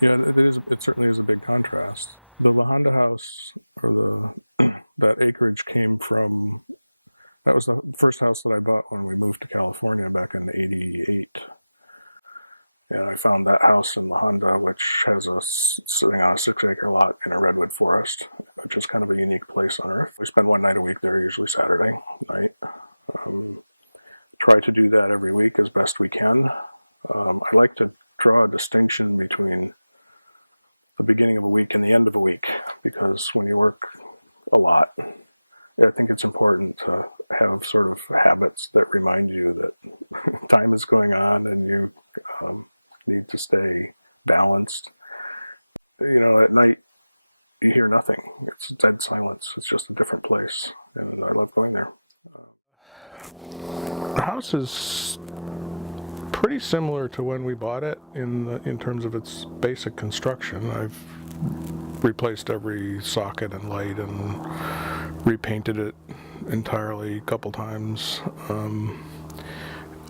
Yeah, it is. It certainly is a big contrast. The La Honda house, or the that acreage came from. That was the first house that I bought when we moved to California back in '88. And I found that house in La Honda, which has sitting on a 6-acre lot in a redwood forest, which is kind of a unique place on Earth. We spend one night a week there, usually Saturday night. Um, Try to do that every week as best we can. I like to draw a distinction between the beginning of a week and the end of a week, because when you work a lot, I think it's important to have sort of habits that remind you that time is going on and you need to stay balanced. At night you hear nothing. It's dead silence. It's just a different place, and I love going there. The house is pretty similar to when we bought it in terms of its basic construction. I've replaced every socket and light and repainted it entirely a couple times.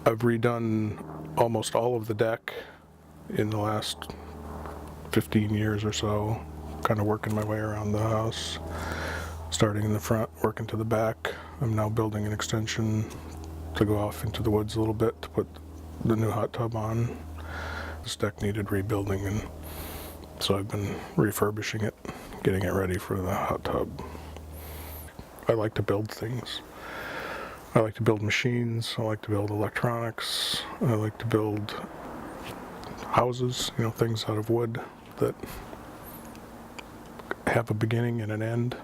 I've redone almost all of the deck in the last 15 years or so, kind of working my way around the house, starting in the front, working to the back. I'm now building an extension to go off into the woods a little bit to put the new hot tub on. This deck needed rebuilding, and so I've been refurbishing it, getting it ready for the hot tub. I like to build things. I like to build machines. I like to build electronics. I like to build houses, things out of wood that have a beginning and an end,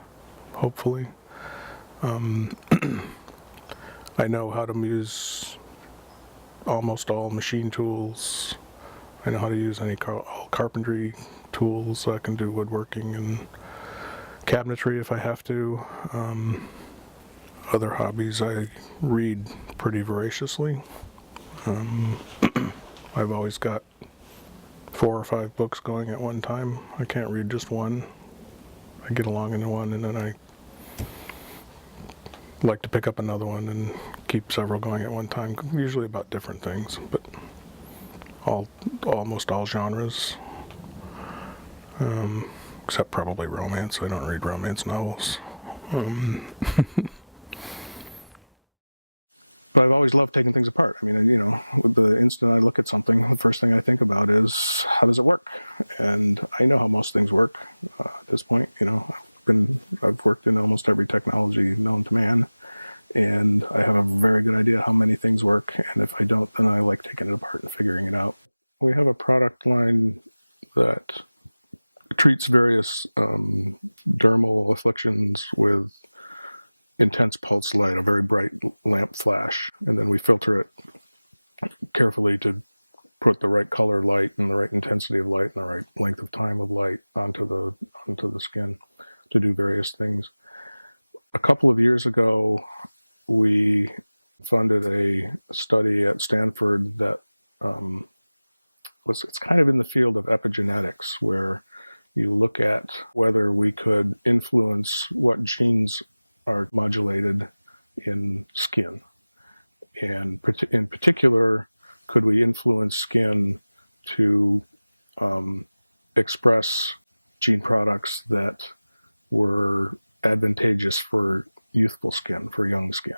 hopefully. I know how to use almost all machine tools. I know how to use all carpentry tools. I can do woodworking and cabinetry if I have to. Other hobbies, I read pretty voraciously. I've always got 4 or 5 books going at one time. I can't read just one. I get along into one, and then I like to pick up another one and keep several going at one time, usually about different things, but almost all genres, except probably romance. I don't read romance novels. But I've always loved taking things apart. I mean, the instant I look at something, the first thing I think about is, how does it work? And I know how most things work at this point. I've worked in almost every technology known to man, and I have a very good idea how many things work. And if I don't, then I like taking it apart and figuring it out. We have a product line that treats various dermal afflictions with intense pulse light, a very bright lamp flash, and then we filter it carefully to put the right color light and the right intensity of light and the right length of time of light onto the skin to do various things. A couple of years ago, we funded a study at Stanford that it's kind of in the field of epigenetics, where you look at whether we could influence what genes are modulated in skin. And in particular, could we influence skin to express gene products that were advantageous for youthful skin, for young skin?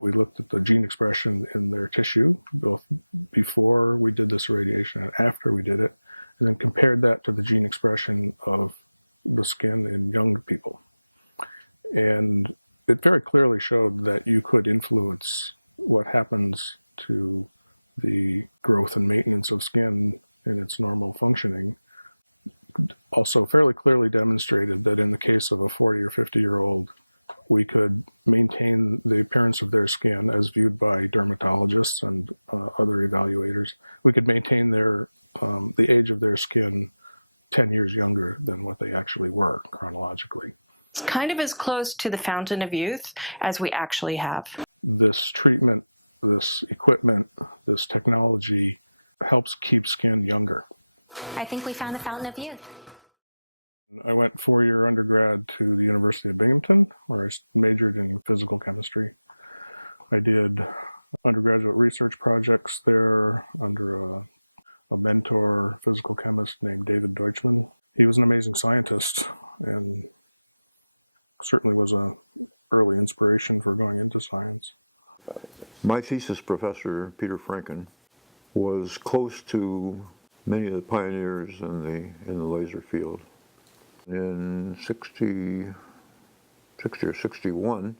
We looked at the gene expression in their tissue, both before we did this irradiation and after we did it, and then compared that to the gene expression of the skin in young people. And it very clearly showed that you could influence what happens to the growth and maintenance of skin in its normal functioning. Also fairly clearly demonstrated that in the case of a 40 or 50-year-old, we could maintain the appearance of their skin as viewed by dermatologists and other evaluators. We could maintain the age of their skin 10 years younger than what they actually were chronologically. It's kind of as close to the fountain of youth as we actually have. This treatment, this equipment, this technology helps keep skin younger. I think we found the fountain of youth. I went 4-year undergrad to the University of Binghamton, where I majored in physical chemistry. I did undergraduate research projects there under a a mentor, physical chemist named David Deutschman. He was an amazing scientist and certainly was an early inspiration for going into science. My thesis professor, Peter Franken, was close to many of the pioneers in the laser field. In 60 or 61,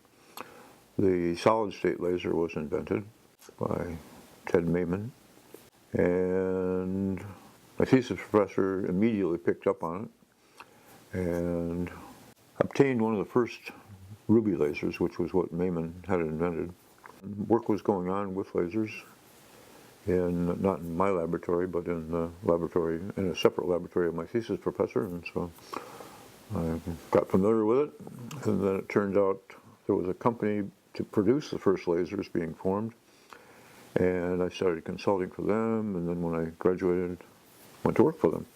the solid-state laser was invented by Ted Maiman, and my thesis professor immediately picked up on it and obtained one of the first ruby lasers, which was what Maiman had invented. Work was going on with lasers, not in my laboratory, but in the laboratory, in a separate laboratory of my thesis professor, and so I got familiar with it, and then it turned out there was a company to produce the first lasers being formed, and I started consulting for them, and then when I graduated, went to work for them.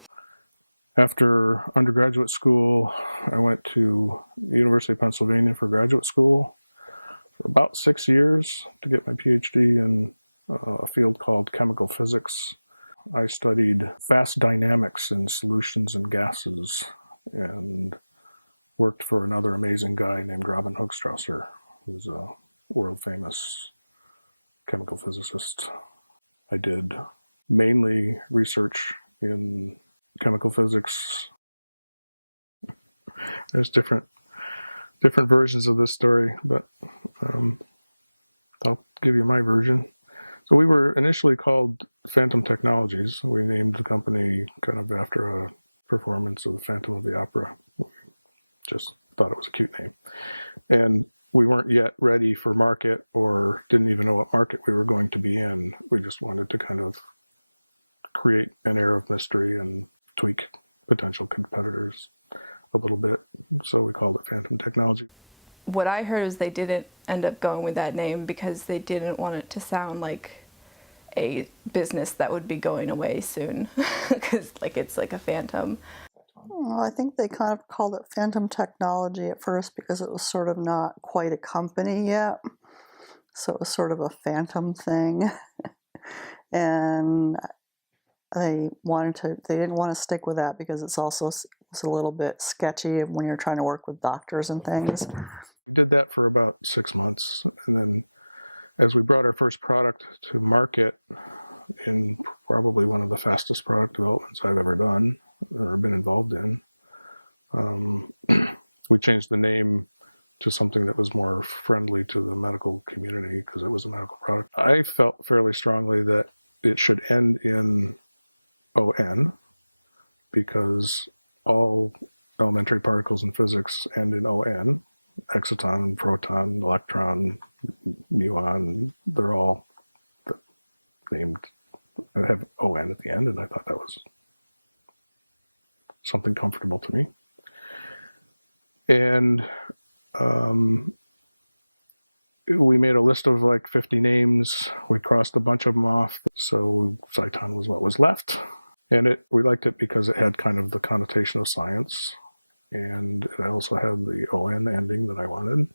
After undergraduate school, I went to the University of Pennsylvania for graduate school for about 6 years to get my PhD in a field called chemical physics. I studied fast dynamics in solutions and gases and worked for another amazing guy named Robin Hochstrasser, who's a world-famous chemical physicist. I did mainly research in chemical physics. There's different versions of this story, but I'll give you my version. So we were initially called Phantom Technologies. We named the company kind of after a performance of the Phantom of the Opera. We just thought it was a cute name. And we weren't yet ready for market or didn't even know what market we were going to be in. We just wanted to kind of create an air of mystery and tweak potential competitors a little bit. So we called it Phantom Technology. What I heard is they didn't end up going with that name because they didn't want it to sound like a business that would be going away soon, because it's like a phantom. Well, I think they kind of called it Phantom Technology at first because it was sort of not quite a company yet. So it was sort of a phantom thing. And they didn't want to stick with that because it's a little bit sketchy when you're trying to work with doctors and things. We did that for about 6 months. And then as we brought our first product to market, in probably one of the fastest product developments I've ever done or been involved in, we changed the name to something that was more friendly to the medical community because it was a medical product. I felt fairly strongly that it should end in ON because all elementary particles in physics end in ON. Exciton, proton, electron, muon, they're all named and have ON at the end, and I thought that was something comfortable to me. And we made a list of 50 names. We crossed a bunch of them off, so Cyton was what was left. And we liked it because it had kind of the connotation of science, and it also had the ON ending that I wanted.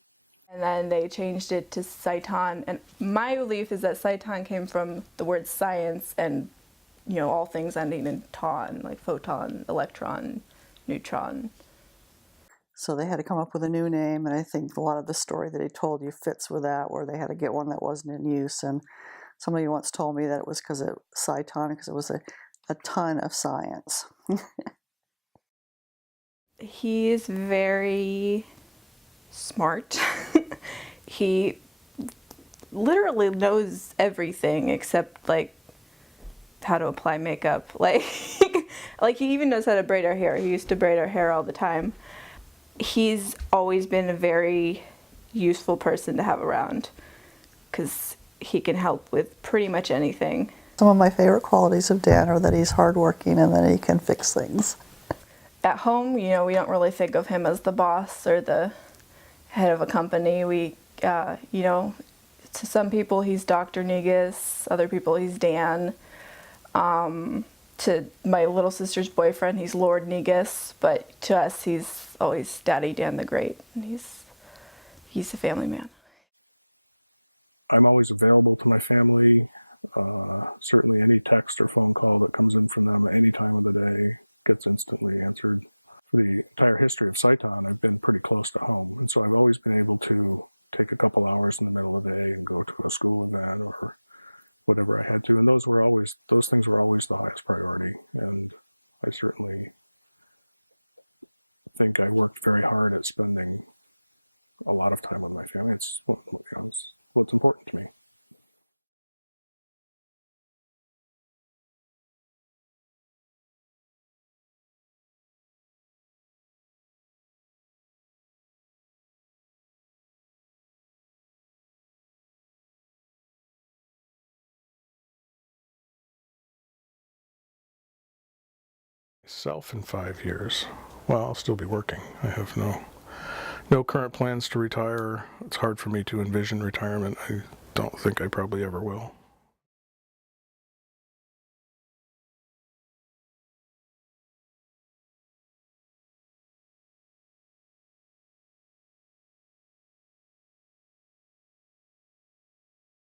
And then they changed it to Cyton, and my belief is that Cyton came from the word science and, all things ending in ton, like photon, electron, neutron. So they had to come up with a new name, and I think a lot of the story that he told you fits with that, where they had to get one that wasn't in use. And somebody once told me that it was because it was a ton of science. He's very smart. He literally knows everything except how to apply makeup. He even knows how to braid our hair. He used to braid our hair all the time. He's always been a very useful person to have around because he can help with pretty much anything. Some of my favorite qualities of Dan are that he's hardworking and that he can fix things. At home, we don't really think of him as the boss or the head of a company. We, to some people he's Dr. Negus, other people he's Dan. To my little sister's boyfriend, he's Lord Negus, but to us, he's always Daddy Dan the Great, and he's a family man. I'm always available to my family. Certainly any text or phone call that comes in from them at any time of the day gets instantly answered. For the entire history of Saiton, I've been pretty close to home, and so I've always been able to take a couple hours in the middle of the day and go to a school event or whatever I had to, and those things were always the highest priority. And I certainly think I worked very hard at spending a lot of time with my family. It's, it's what's important to me. Myself in 5 years. Well, I'll still be working. I have no current plans to retire. It's hard for me to envision retirement. I don't think I probably ever will.